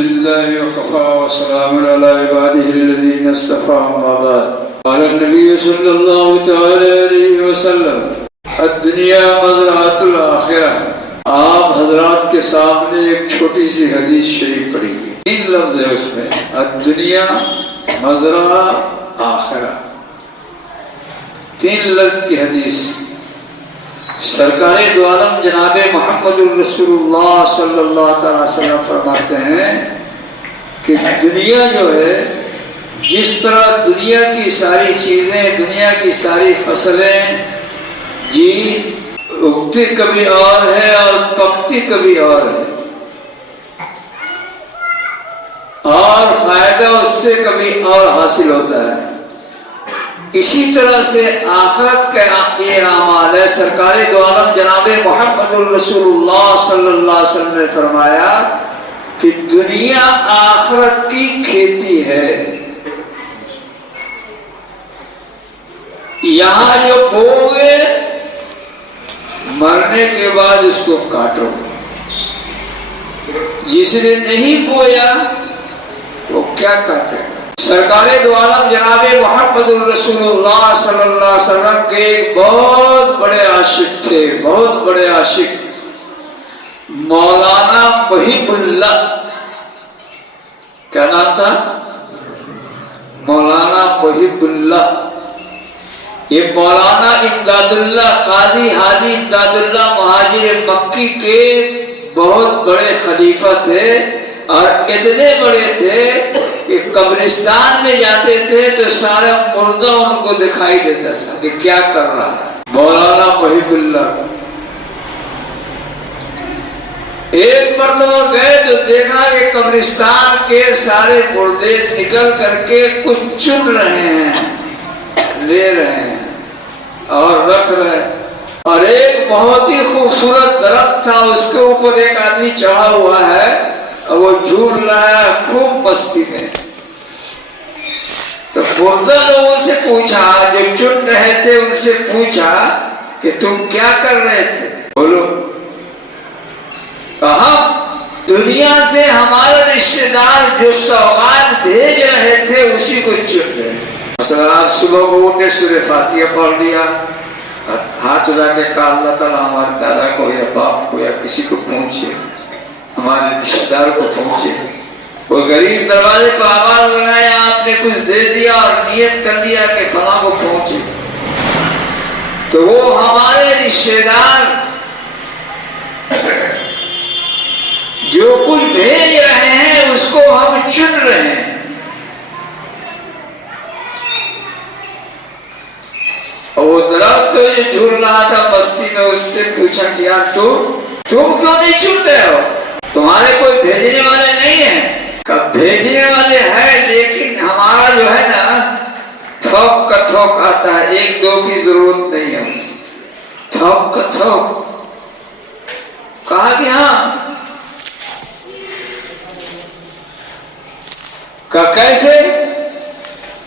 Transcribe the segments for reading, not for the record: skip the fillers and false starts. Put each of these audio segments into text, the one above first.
لله وكفى وسلام على عباده الذين اصطفى أما بعد قال النبي صلى الله تعالى عليه وسلم الدنيا مزرعة الآخرة. آپ حضرات کے سامنے ایک چھوٹی سی حدیث شریف پڑھی گئی. 3 لفظ ہے اس میں، الدنیا مزرعہ آخرہ، 3 لفظ کی حدیث. سرکار دو عالم جناب محمد الرسول اللہ صلی اللہ تعالی وسلم فرماتے ہیں کہ دنیا جو ہے، جس طرح دنیا کی ساری چیزیں، دنیا کی ساری فصلیں جی اگتی کبھی اور ہے اور پکتی کبھی اور ہے، اور فائدہ اس سے کبھی اور حاصل ہوتا ہے، اسی طرح سے آخرت کا یہ اعمال ہے. سرکار دو عالم جناب محمد الرسول اللہ صلی اللہ علیہ وسلم نے فرمایا کہ دنیا آخرت کی کھیتی ہے. یہاں جو بوئے مرنے کے بعد اس کو کاٹو، جس نے نہیں بویا وہ کیا کاٹے. سرکار دو عالم جناب محمد الرسول اللہ صلی اللہ علیہ وسلم کے ایک بہت بڑے عاشق تھے، بہت بڑے عاشق، مولانا محب اللہ. کیا نام تھا؟ مولانا محب اللہ. یہ مولانا امداد اللہ قاضی حاجی امداد اللہ مہاجر مکی کے بہت بڑے خلیفہ تھے، اور اتنے بڑے تھے کہ قبرستان میں جاتے تھے تو سارا مردہ ان کو دکھائی دیتا تھا کہ کیا کر رہا ہے. مولانا محب اللہ ایک مرتبہ گئے تو دیکھا کہ قبرستان کے سارے مردے نکل کر کے کچھ چن رہے ہیں، لے رہے ہیں اور رکھ رہے ہیں. اور ایک بہت ہی خوبصورت درخت تھا، اس کے اوپر ایک آدمی چڑھا ہوا ہے اور وہ جھول رہا ہے خوب مستی میں. تو مردہ لوگوں سے پوچھا، جو چن رہے تھے ان سے پوچھا کہ تم کیا کر رہے تھے؟ بولو. کہا دنیا سے ہمارے رشتے دار جو سوغات بھیج رہے تھے اسی کو چن رہے تھے. مثلا آپ صبح کو اٹھے سورہ فاتحہ پڑھ لیا، ہاتھ اٹھا کے کہا اللہ تعالیٰ ہمارے دادا کو یا باپ کو یا کسی کو پہنچے، ہمارے رشتے دار کو پہنچے. کوئی غریب دروازے پر آواز لگایا، آپ نے کچھ دے دیا اور نیت کر لیا کہ فلاں کو پہنچے، تو وہ ہمارے رشتے دار جو کچھ بھیج رہے ہیں اس کو ہم چن رہے ہیں. اور وہ درخت تو جو جھول رہا تھا مستی میں، اس سے پوچھا کہ یار تم کیوں نہیں چن رہے ہو؟ تمہارے کوئی بھیجنے والے نہیں ہیں؟ بھیجنے والے ہیں، لیکن ہمارا جو ہے نا تھوک کا تھوک آتا ہے، 1-2 کی ضرورت نہیں ہے. تھوک کا تھوک. کہا کہ ہاں. کہا کیسے؟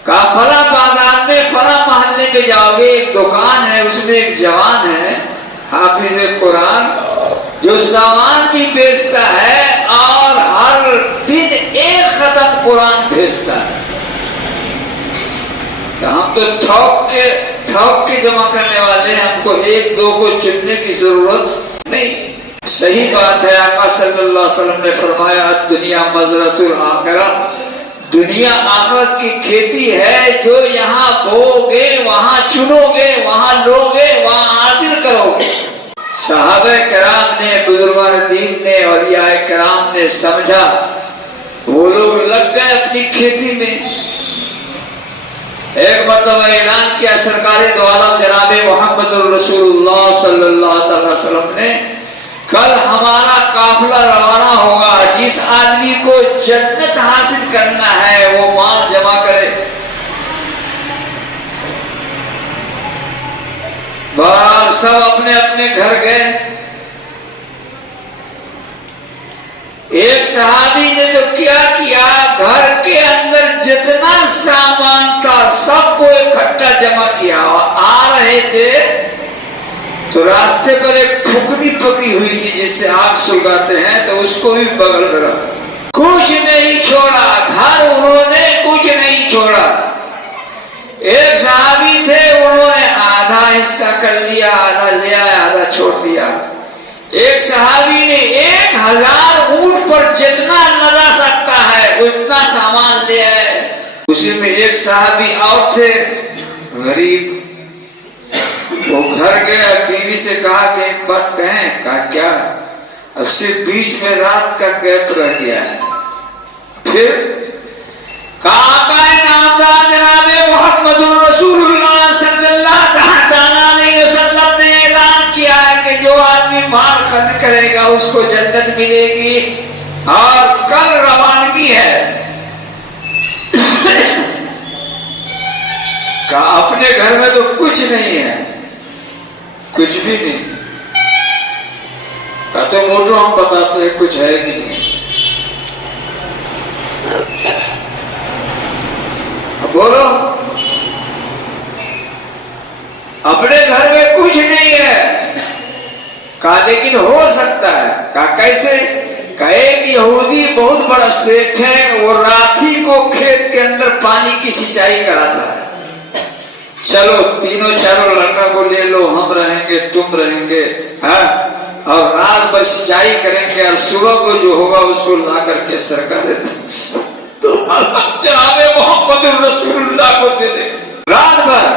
کہا فلاں بازار میں فلاں محلے میں جاؤ گے، ایک دکان ہے، اس میں ایک جوان ہے حافظ قرآن جو سامان بھی بیچتا ہے اور ہر دن 1 ختم قرآن بھیجتا ہے. تو ہم تو تھوک کے جمع کرنے والے ہیں، ہم کو 1-2 کو چننے کی ضرورت نہیں. صحیح بات ہے. آقا صلی اللہ علیہ وسلم نے فرمایا دنیا مزرعۃ الآخرہ، دنیا آخرت کی کھیتی ہے، جو یہاں بوگے وہاں چنو گے، وہاں لوگے وہاں حاصل کرو گے. صحابہ کرام نے، بزرگان دین نے، اولیاء کرام نے سمجھا، وہ لوگ لگ گئے اپنی کھیتی میں. ایک مرتبہ اعلان کیا سرکار دو عالم جناب محمد الرسول اللہ صلی اللہ علیہ وسلم نے، کل ہمارا قافلہ روانہ ہوگا، جس آدمی کو جنت حاصل کرنا ہے وہ مال جمع کرے. بہرحال سب اپنے اپنے گھر گئے. ایک صحابی نے تو کیا کیا، گھر کے اندر جتنا سامان تھا سب کو اکٹھا جمع کیا. آ رہے تھے تو راستے پر ایک پھکنی پکی ہوئی تھی جس سے آگ سلگاتے ہیں، تو اس کو بھی بغل میں رکھا. کچھ چھوڑا. ایک صحابی تھے, انہوں نے آدھا حصہ کر لیا, آدھا لیا, آدھا چھوڑ دیا. ایک صحابی نے 1000 اونٹ پر جتنا لدا سکتا ہے اتنا سامان لیا ہے. اسی میں ایک صحابی اور تھے غریب, وہ گھر گیا, بیوی سے کہا کہ ایک بات کہیں. کہا کیا؟ اب صرف بیچ میں رات کا گیپ رہ گیا ہے. پھر آقا نامدار جناب محمد رسول اللہ صلی اللہ علیہ وسلم نے اعلان کیا ہے کہ جو آدمی مال خرچ کرے گا اس کو جنت ملے گی, اور کل روانگی ہے. کہا اپنے گھر میں تو کچھ نہیں ہے, کچھ بھی نہیں. کہا تو موٹو ہم بتاتے ہیں کچھ ہے کہ نہیں. بولو, اپنے گھر میں کچھ نہیں ہے. کہا لیکن ہو سکتا ہے. کہا کیسے؟ کہا ایک یہودی بہت بڑا شیخ ہے, وہ راکھی کو کھیت کے اندر پانی کی سینچائی کراتا ہے. چلو تینوں چاروں لڑکا کو لے لو, ہم رہیں گے, تم رہیں گے, ہاں, اور رات بھر سینچائی کریں گے, اور صبح کو جو ہوگا اس کو لا کر کے سرکار دیتے تو جناب محمد رسول اللہ کو دے دیں. رات بھر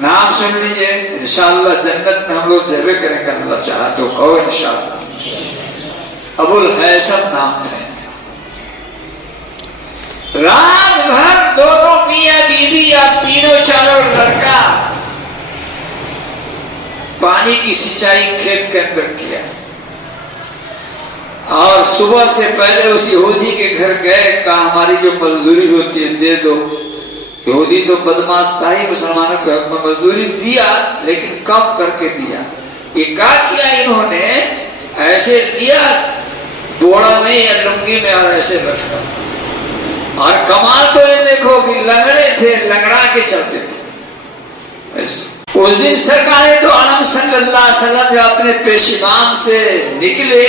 نام سن لیجئے, انشاءاللہ جنت میں ہم لوگ جلوے کریں گے اللہ چاہا تو. کہو انشاءاللہ. ابو الحیثم نام تھے. رات بھر دونوں میاں بیوی اور تینوں چاروں لڑکا پانی کی سینچائی کھیت کے اندر کیا, اور صبح سے پہلے اس یہودی کے گھر گئے. کہا ہماری جو مزدوری ہوتی ہے دے دو. یہودی تو بدماش تھا ہی, مسلمانوں کے حق میں مزدوری دیا لیکن کم کر کے دیا. یہ کیا کیا انہوں نے, ایسے دیا بوڑا میں یا لنگی میں, اور ایسے رکھا. اور کمال تو یہ دیکھو کہ لنگڑے تھے, لنگڑا کے چلتے تھے. اس دن سرکار دو عالم صلی اللہ علیہ وسلم جو اپنے پیشیمان سے نکلے,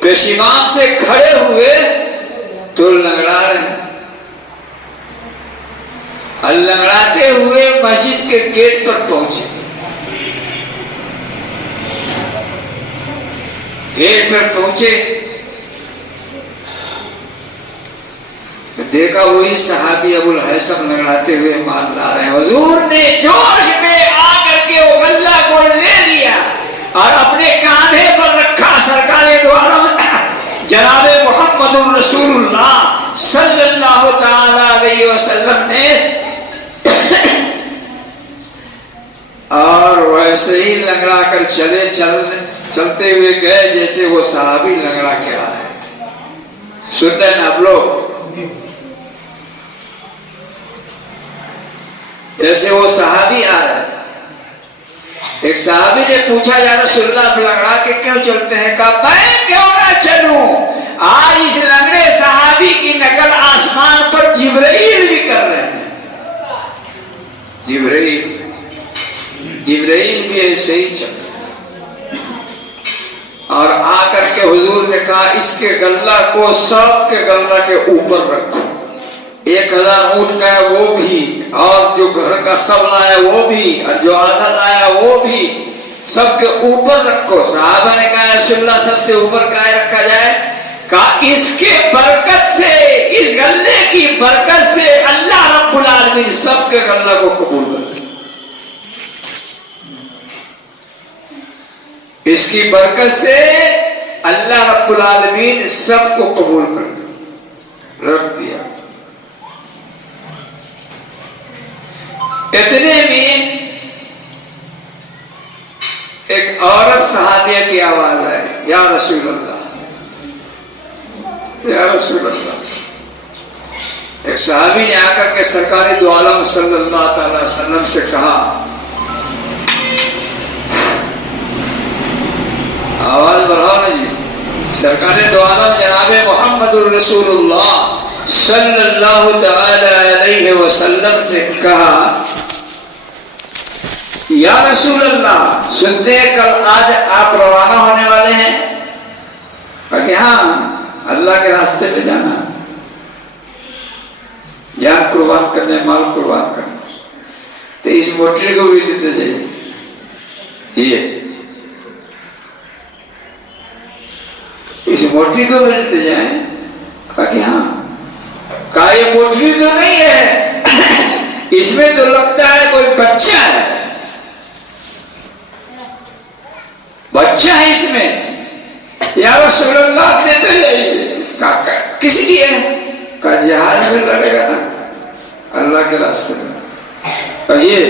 پیشیمان سے کھڑے ہوئے تو لنگڑا رہے. اور لنگڑاتے ہوئے مسجد کے گیٹ پر پہنچے. گیٹ پر پہنچے, دیکھا وہی صحابی ابو الحیثم لنگڑاتے ہوئے مال لا رہے ہیں. حضور نے جوش میں آ کر کے وہ غلہ کو لے لیا اور اپنے کاندھے پر رکھا. سرکار دو عالم جناب محمد رسول اللہ صلی اللہ تعالی علیہ وسلم نے, اور ویسے ہی لنگڑا کر چلتے ہوئے گئے جیسے وہ صحابی لنگڑا کے آ رہے تھے. سنتے ہیں آپ لوگ, جیسے وہ صحابی آ رہے تھے. ایک صحابی نے پوچھا یا رسول اللہ لنگڑا کے کیوں چلتے ہیں؟ کہا میں کیوں نہ چلوں, آج اس لنگڑے صحابی کی نقل آسمان پر جبرائیل بھی کر رہے ہیں. جبرائیل بھی ایسے ہی چل رہے ہیں. اور آ کر کے حضور نے کہا اس کے غلہ کو سب کے غلہ کے اوپر رکھو. 1000 اونٹ کا ہے وہ بھی, اور جو گھر کا سب لایا وہ بھی, اور جو آدھا لایا وہ بھی, سب کے اوپر رکھو. صحابہ نے کہا رسول اللہ سب سے اوپر کہاں رکھا جائے؟ کہا اس کے برکت سے, اس غلے کی برکت سے اللہ رب العالمین سب کے غلہ کو قبول کر. اس کی برکت سے اللہ رب العالمین سب کو قبول کر رکھ دیا. اتنے میں ایک عورت صحابیہ کی آواز آئی, یا رسول اللہ, یا رسول اللہ. ایک صحابی نے آ کر کے سرکار دو عالم صلی اللہ تعالی وسلم سے کہا, آواز بڑھاؤ نا جی. سرکار دو عالم جناب محمد رسول اللہ صلی اللہ تعالی علیہ وسلم سے کہا, یا رسول اللہ سنتے ہیں کل آج آپ روانہ ہونے والے ہیں؟ کہ ہاں اللہ کے راستے پہ جانا. جان قربان کرنے، مال قربان کرنے، تو اس موٹری کو بھی لیتے جائیے. یہ اس موٹری کو بھی لیتے جائیں. کہا کہ ہاں. کہا یہ موٹری تو نہیں ہے، اس میں تو لگتا ہے کوئی بچہ ہے، بچہ ہے اس میں. یا رسول اللہ دیتے جائیے. کہا کس لیے؟ کہا جہاد میں لڑے گا نا اللہ کے راستے میں. اور یہ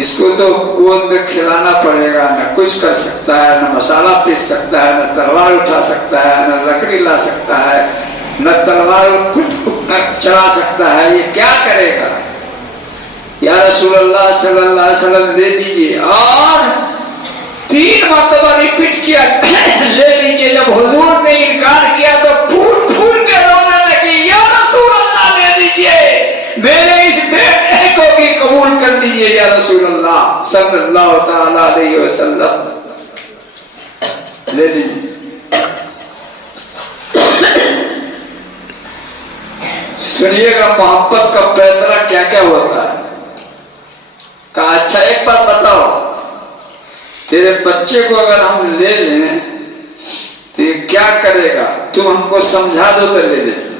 اس کو تو گود میں کھلانا پڑے گا، نہ کچھ کر سکتا ہے، نہ مسالہ پیس سکتا ہے، نہ تلوار اٹھا سکتا ہے، نہ لکڑی لا سکتا ہے، نہ تلوار چلا سکتا ہے. یہ کیا کرے گا؟ یا رسول اللہ صلی اللہ علیہ وسلم دے دیجئے. اور 3 مرتبہ ریپیٹ کیا لے لیجئے. جب حضور نے انکار کیا تو پھول پھول کے رونے لگی. یا رسول اللہ دے دیجئے، میرے اس بیٹے کو بھی قبول کر دیجئے یا رسول اللہ صلی اللہ تعالی علیہ وسلم. لے لیجئے. سنیے گا محبت کا پیترا کیا کیا ہوتا ہے. کہا اچھا ایک بات بتاؤ، تیرے بچے کو اگر ہم لے لیں تو یہ کیا کرے گا؟ تم ہم کو سمجھا دو تو لے لیتے.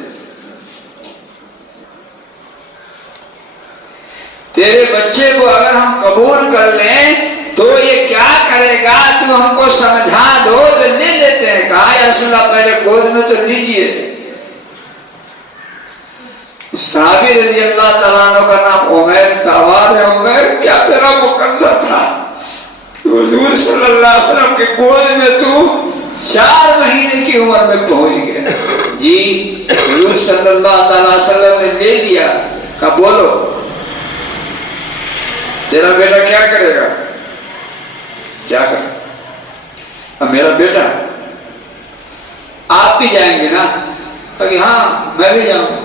تیرے بچے کو اگر ہم قبول کر لیں تو یہ کیا کرے گا؟ تم ہم کو سمجھا دو تو لے لیتے ہیں. کہا یا رسول اللہ پہلے گود میں تو لیجئے. صحابی رضی اللہ تعالیٰ عنہ کا نام عمیر تھا. عمیر کیا تیرا مقدر تھا؟ حضور صلی اللہ علیہ وسلم کے گود میں تو 4 مہینے کی عمر میں پہنچ گیا. جی حضور صلی اللہ تعالی وسلم نے لے دیا. کہا بولو تیرا بیٹا کیا کرے گا؟ کیا کرے؟ اب میرا بیٹا آپ بھی جائیں گے نا؟ کہ ہاں میں بھی جاؤں گا.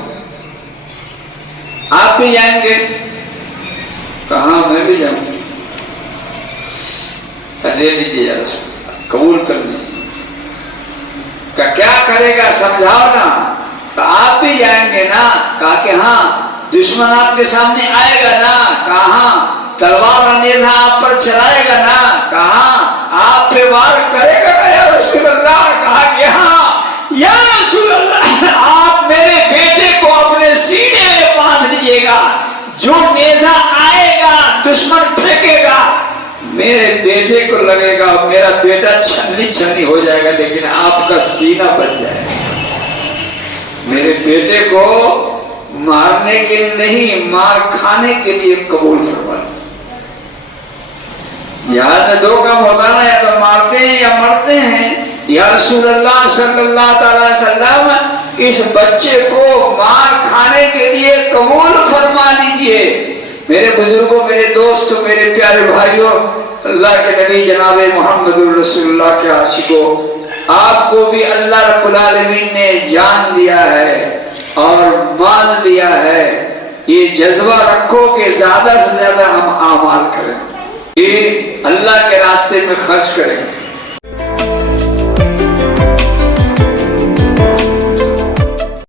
آپ بھی جائیں گے؟ کہاں میں بھی جاؤں گا. لے لیجیے یا رسول اللہ، قبول کر لیجیے. کہ کیا کرے گا سمجھاؤ نا. کہ آپ بھی جائیں گے نا؟ کہا کہ ہاں. دشمن آپ کے سامنے آئے گا نا؟ کہا ہاں. تلوار اور نیزہ آپ پر چلائے گا نا؟ کہا ہاں. آپ پہ وار کرے گا نا یا رسول اللہ؟ کہا کہ ہاں. یا رسول اللہ آپ میرے بیٹے کو اپنے سینے میں باندھ دیجیے گا. جو نیزہ آئے گا دشمن پھینکے گا میرے بیٹے کو لگے گا، میرا بیٹا چھلنی چھلنی ہو جائے گا لیکن آپ کا سینہ بچ جائے گا. میرے بیٹے کو مارنے کے لیے نہیں، مار کھانے کے لیے قبول فرما. یہاں میں 2 کام ہوتا نا، یا تو مارتے ہیں یا مرتے ہیں. یا رسول اللہ صلی اللہ تعالی وسلم اس بچے کو مار کھانے کے لیے قبول فرما لیجئے. میرے بزرگوں، میرے دوستوں، میرے پیارے بھائیوں، اللہ کے نبی جناب محمد رسول اللہ کے عاشقوں، آپ کو بھی اللہ رب العالمین نے جان دیا ہے اور مال دیا ہے. یہ جذبہ رکھو کہ زیادہ سے زیادہ ہم اعمال کریں، یہ اللہ کے راستے میں خرچ کریں.